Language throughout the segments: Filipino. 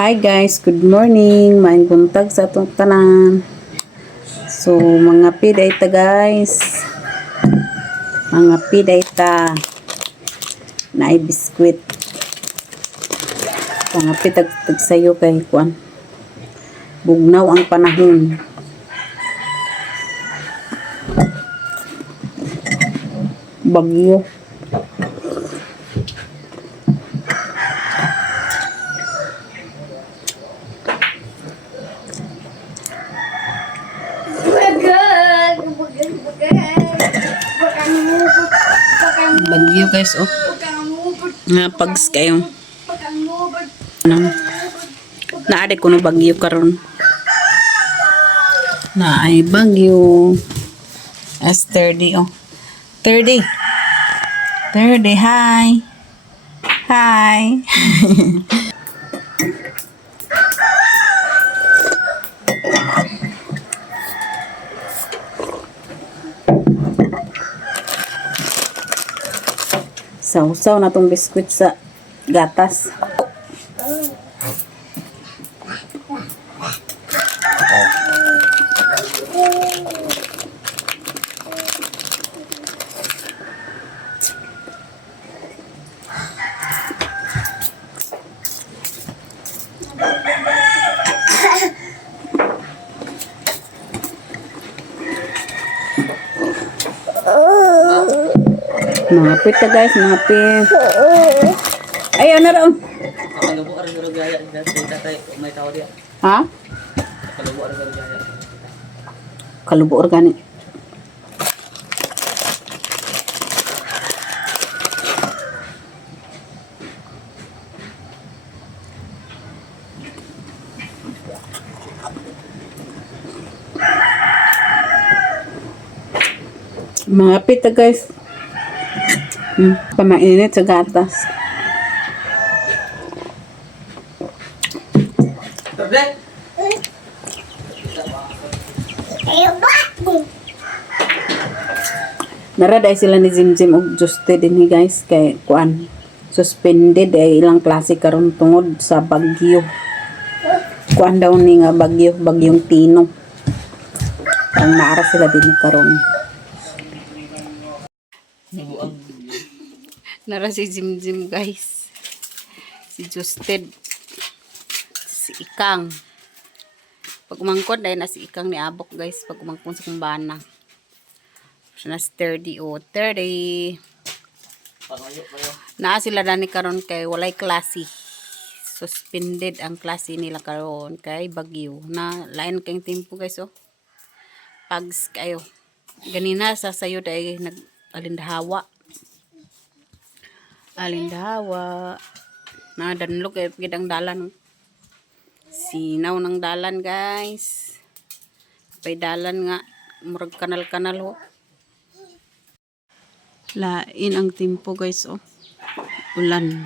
Hi guys, good morning. Maayong buntag sa atong tanan. So, mga piday ta guys. Mga piday ta. Naay biskwit. Mga pitag sayo kay kuan. Bugnaw ang panahon. Bagyo. Bagyo guys, oh. Nga pags kayo. Naade ko no bagyo karon. Na ay bagyo. As 30, oh. 30. 30, hi. Hi. Sausaw na tong biskwit sa gatas. Mga pita guys, mga pit. Ayaw na raw. Kalubo ar garo gaya dati tatay may tao dia. Ha? Kalubo ar garo gaya. Kalubo organic. Mga pita guys. Pamainit sa gatas. Tabre. Naraday sila ni Jimjim og Juste din guys kay kuan suspended ay ilang klase karon tungod sa bagyo. Kuan daw ni nga bagyong Tino. Ang naara sila din karon. Buang. Nara si Jimjim guys. Si Justed. Si Ikang. Pag umangkon dahil na si Ikang ni Abok guys. Pag umangkon sa kumbana. Siya na 30 o 30. Pangayo kayo. Naa sila dani karon kay walay klase. Suspended ang klase nila karon kay bagyo. Na lain kayong tempo guys oh. Pags kayo. Ganina sa sayo dahil nag-alindahawa. Alindahawa. Na danlog kay pigidang dalan. Sinaw ng dalan guys. Pay dalan nga murag kanal-kanal ho. Lain ang tempo guys oh. Ulan.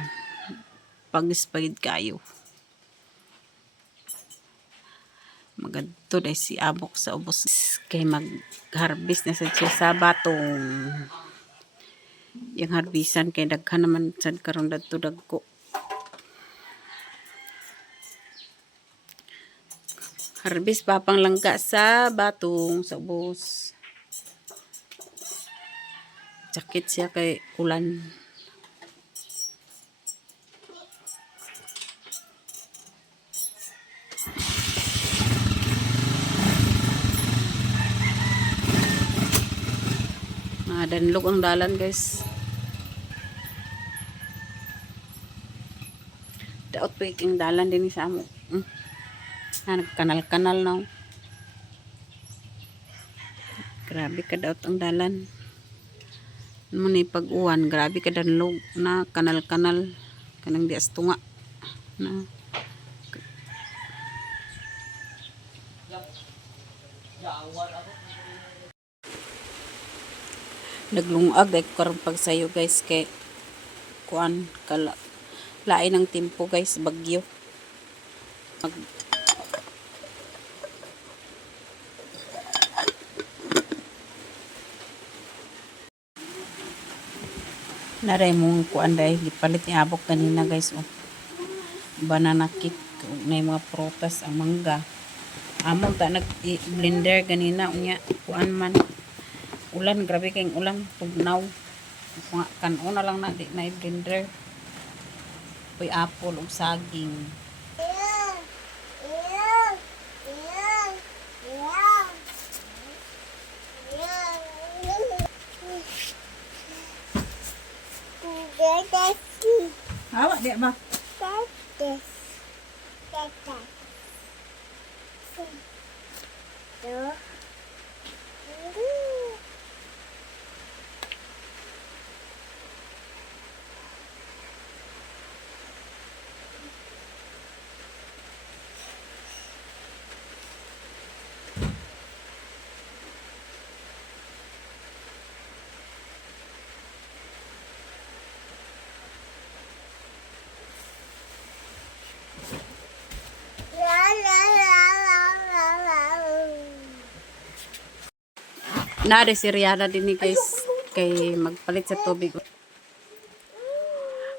Pag-spagid kayo. Magadto dahil si Abok sa ubos kay mag-harvest na sa siya sa batong. Yung harbisan kay daghan naman sad karon dadto dagko. Harvest pa pang langka sa batong sa ubos. Sakit siya kay ulan. Danlog ang dalan guys. Daot pa iking dalan din sa amo. Nagkanal-kanal na. Grabe ka daot ang dalan. Ano ni pag-uwan, grabe ka danlog na kanal-kanal. Kanang dias tunga. Na. Naglungag dahil karon pagsayo guys kay kuan kala lain ang tempo guys bagyo. Naray mong kuan dahil gipalit ni Abok kanina guys oh. Banana cake na yung mga prutas, ang mangga. Among ta nag-blender ganina unya kuan man. Ulan, grabe kayong ulan, tugnaw. Mga kanon na lang na di na i-blender. Uy, apple ug saging. Hawa di ba? Nari si Rihanna din ni guys kay magpalit sa tubig.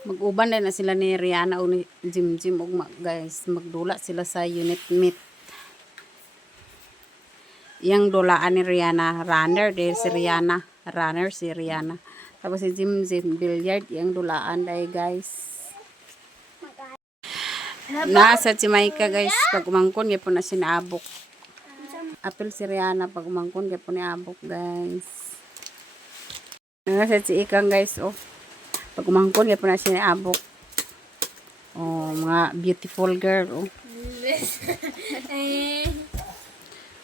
Mag-uban na sila ni Rihanna o ni Jim og guys magdula sila sa unit meet. Yang dulaan ni Rihanna, runner din si Rihanna, runner si Rihanna. Tapos si Jim billiard yang dulaan dai guys. Nasa Jamaica guys pag umangkon gyapon na sinaabok. Apel si Rihanna pag umangkon kay po ni abok guys. Nasa si Ikang guys oh. Pag umangkon kay po na siya ni abok. Oh, mga beautiful girl oh.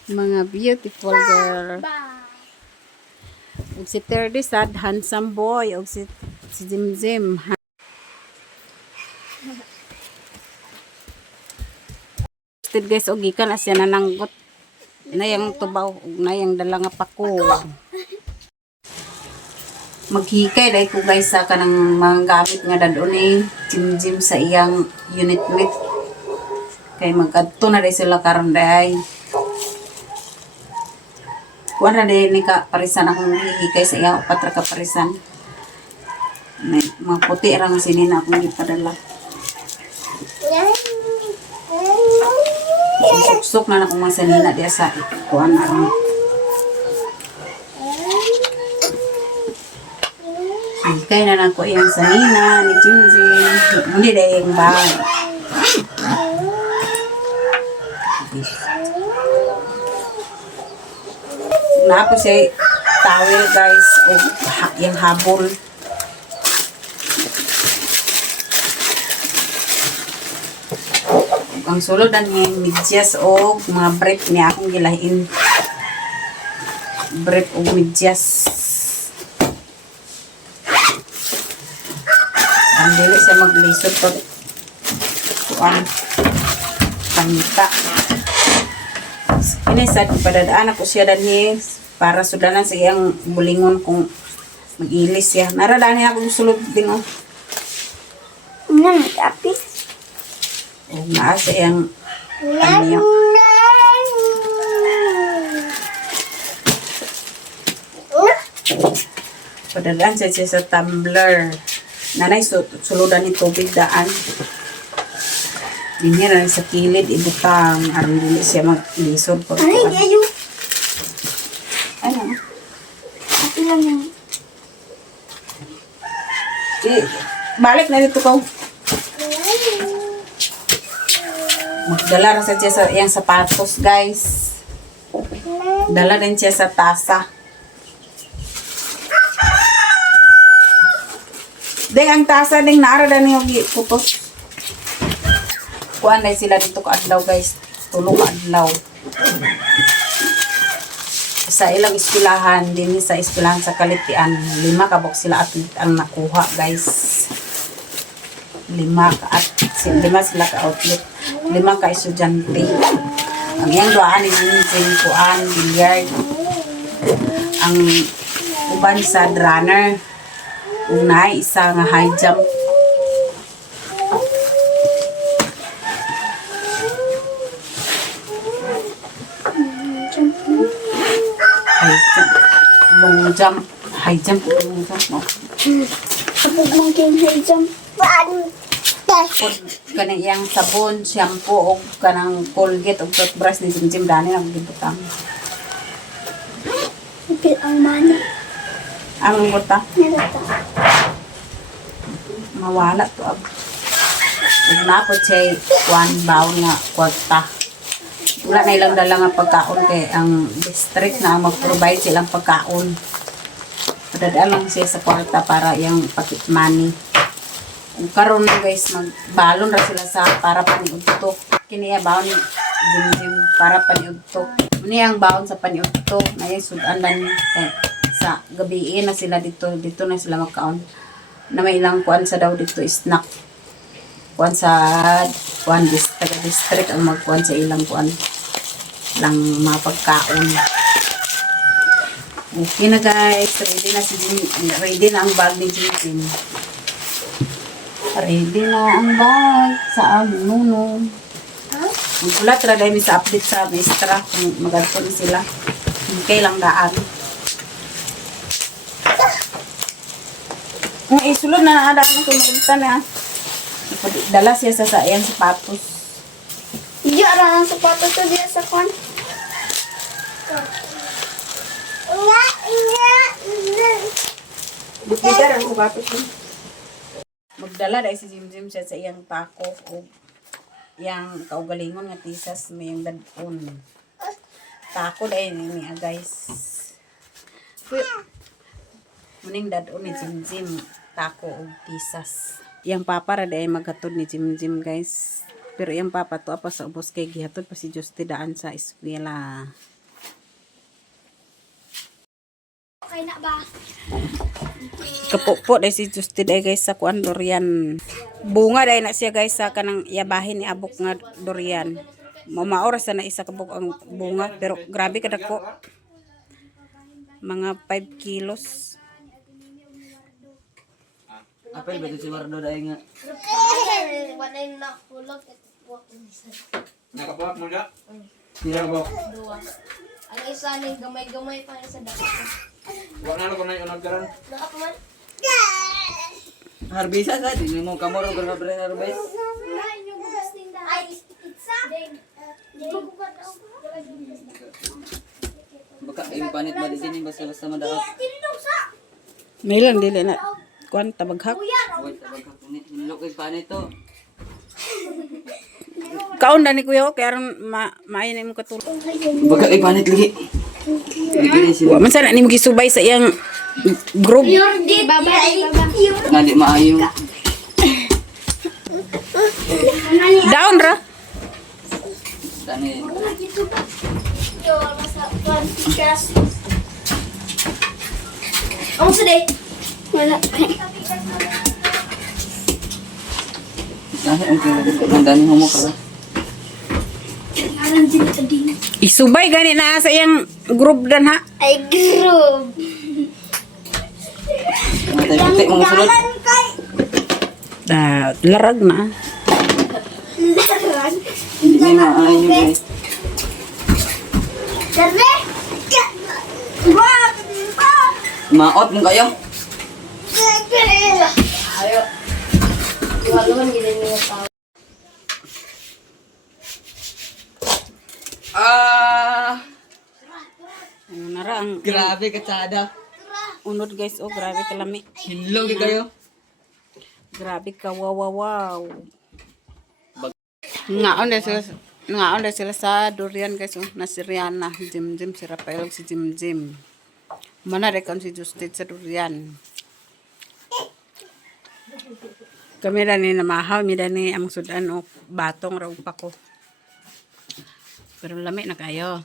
Mga beautiful girl. Ug si Terdy sad handsome boy ug si Jim. Guys og gikan asya nananggot na yung tubaw na yung dala nga pako. Maghikay dahil ko guys sa kanang mga gamit nga dadon ni Jim sa iyang unit mate kay mag-adto na rin sila karon day kuha na din ni ka parisan akong hihikay sa iyang upat ra ka parisan may mga puti ra nga sinina akong ipadala. Suksok na akong mga sanina diya sa kuan na ron. Hikay na nako iyang sanina ni Jinjin. Hindi dahil yung bag. Napo siya towel guys o yung habol. Ang sulod ang medyas o mga brief niya akong gilahin. Brief o medyas. Ang dili siya maglisod pag kuan pangita. Inisad padadaan ako siya danhi para sudanan sa iyang bulingon kung mag-ilis siya. Naradaan niya akong sulod din o. Tapis. O naa sa iyang ano padadaan siya sa tumbler. Nanay suludan ni tubig daan. Dinya na sa kilid ibutang aron dili siya maglisod pag Ay, ayo. ano Ate lang yan. balik na dito ko. Magdala na siya sa iyang sapatos guys. Dala din siya sa tasa. Deng ang tasa ding naara dan yung putos. Kuan na sila dito kaadlaw guys. Tulong kaadlaw. Sa ilang eskwelahan din sa eskwelahan sa Kalitian, 5 kabok sila atlet ang nakuha guys. 5 sila ka outlet. 5 ka estudyante. Ang iyang duaan ni Jinjin kuan billiard. Ang uban sa runner. Unay isa nga high jump. Long jump, high jump, long jump. No? Kapag mong high jump, pod kanang iyang sabon, shampoo o kanang Colgate o toothbrush ni Jim dani ang gibutang. Ipil ang mana. Ang buta Narata. mawala to ab. Ug napod siya kuan baon nga kwarta. Wala na ilang dala nga pagkaon kay ang district na ang mag-provide silang pagkaon. Padadaan lang siya sa kwarta para yung pocket money. Kung karon na guys, magbalon ra sila sa para paniudto. Kini ya baon ni Jim para paniudto. Muni ang baon sa paniudto na yung sudan lang sa gabi na sila dito na sila magkaon. Na may ilang kuan sa daw dito snack. Kuan sa kuan district ang magkuan sa ilang kuan lang mga pagkaon. Okay na guys, ready na ang bag ni Jim. Ready na ang bag sa aming nuno. Magkulat ra dahil sa update sa maestra kung magadto na sila. Okay lang daan. Kung isulod na naadaan ko magpunta na. Dala siya sa sayang sapatos. Iyo ara ang sapatos to diya sa kon. Bukida ang sapatos mo. Magdala dahil si Jim siya sa iyang tako o iyang kaugalingon nga tisas may yung dadon. Tako dahil niya guys. Muning dadon ni Jim tako o tisas. Iyang papa ra dahil maghatod ni Jim guys. Pero iyang papa to apa sa ubos kay gihatod pa si Justy daan sa eskwela. Okay na ba? Kapopo dahil si Justy dahil guys sa kuan durian. Bunga dahil na siya guys sa kanang iyabahin ni abok nga durian. Maoras na isa kabuk ang bunga pero grabe kadako. Mga 5 kilos. Apel ba si Wardo dahil nga? Walay na kulog. Nakabuhat mo dyan? Sila ba? Ang isa ni gamay-gamay pa sa dako. Huwag na ko na yung nagkaroon. Dako pa man. Harbisa sa di mo kamoro ka na bre harbis. Ay, pizza. Baka yung panit ba di sini basta madaot. Milan dili na kuan tabaghak. Wait, baka nilok yung panit to. Kaon na ni kuya kay aron maayo na mo katulog. Baka yung panit lagi. Lagi sila. Wa man sana nimo gisubay sa iyang group. Di baba. Nga di maayo. Down ra. Tani. Yo, masa pan gas. Ang sedih. Wala. Tani ang kailangan mo ka. Alam din tadi. Isubay gani na sa iyang group dan ha. Ay, group. Matay-putik mga sulod. Larag na. Laran. Hindi maayo guys. Dere. Wah, Maot mo kayo. ayo. Iwaluhan gini niya tao. Nara ang Grabe katsada. unod guys, oh grabe kalami. Hinlo kayo. Grabe ka, wow. Ngaon na sila sa durian guys, oh. Na si Rihanna, Jim, si Rafael, si Jim. Mana rekon si Justin sa durian. Kami rin na mahaw, mi ni ang sudan o batong raw pa ko. Pero lami na kayo.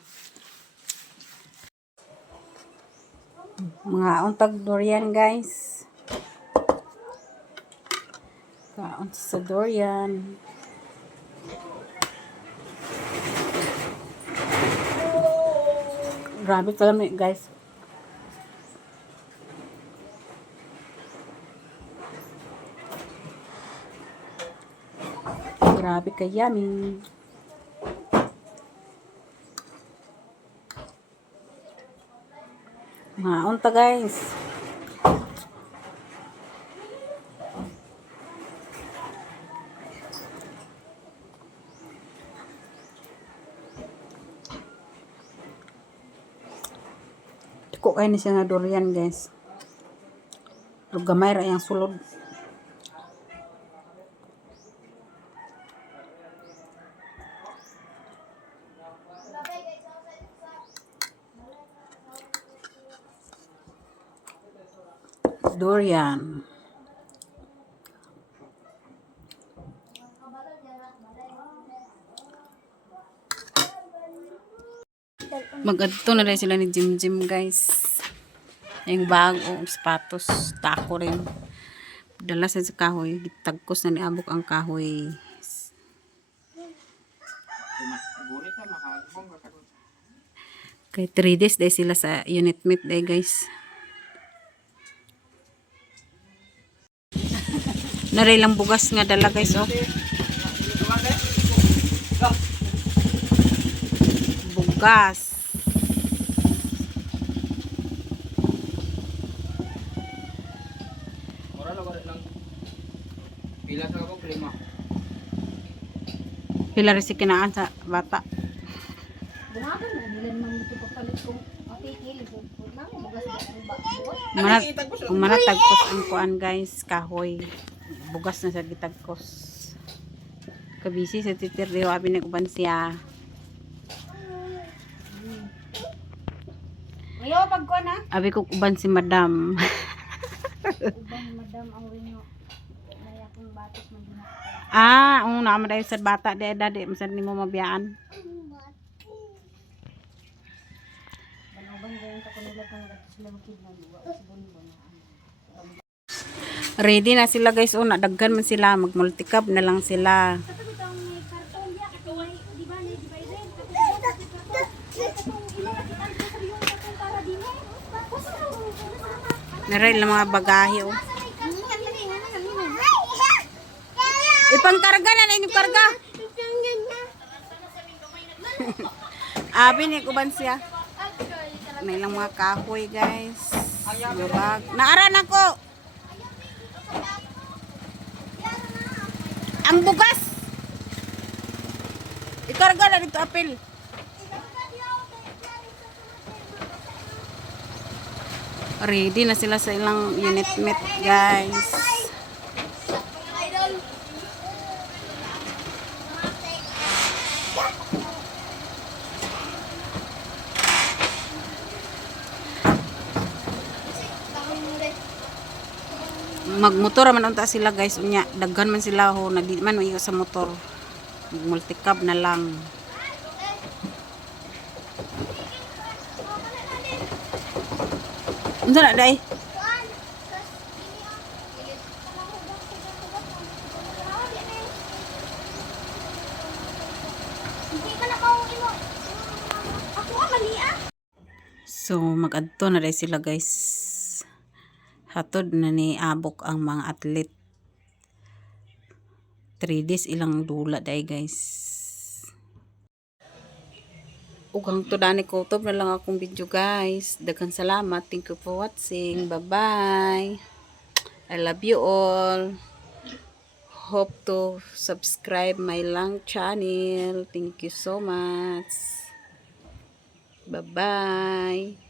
Mga untag durian guys. Kaon sa durian. Grabe kalami guys. Grabe ka yummy. Mga unta guys. Dako kayo ni siya nga durian guys. Pero gamay ra yung sulod. Durian. Mag-adto na rin sila ni Jim guys. Yung bag o sapatos, tako rin. Dala sa kahoy, gitagkos na ni abok ang kahoy. Kay 3 days day sila sa unit meet day guys. Naray lang bugas nga dala guys oh. Bugas. Mura lang. Pila sa ako, 5. Pila rin si kinaan sa bata. Buhagan na nila naman ito papalit kong matikil. Huwag na, bugas ang buwas. Kung manatagkos ang kuan guys, kahoy. Bugas na sa gitagkos. Kabisi sa titiryo, abi nag-uban siya. Ayaw, pagkuhan ha. Abi ko uban si madam. Ubang madam ang rinyo. May akong batos maghinap. Naman dahil sa bata, dadi, masan ni mo mabiyaan. Banobang ganyan ka kanila kang batos lumukid na luwa. Sibon-bon. Ready na sila guys, daggan man sila, mag-multicab na lang sila. Naray lang mga bagahe oh. Ipangkarga na inyong karga. Abi ni kuban siya. May lang mga kahoy guys. Bag. Naaran ako. Ang bugas. Ikarga na dito apil. Ready na sila sa ilang unit meet guys. Magmotor man unta sila guys unya daghan man sila ho na di man maigo sa motor. Multicab na lang. Unsa na day? So mag-adto na day sila guys. Hatod na ni abok ang mga atlet. 3 days ilang dula day guys. Ugang to dani kutob na lang akong video guys. Daghang salamat. Thank you for watching. Bye bye. I love you all. Hope to subscribe my lang channel. Thank you so much. Bye bye.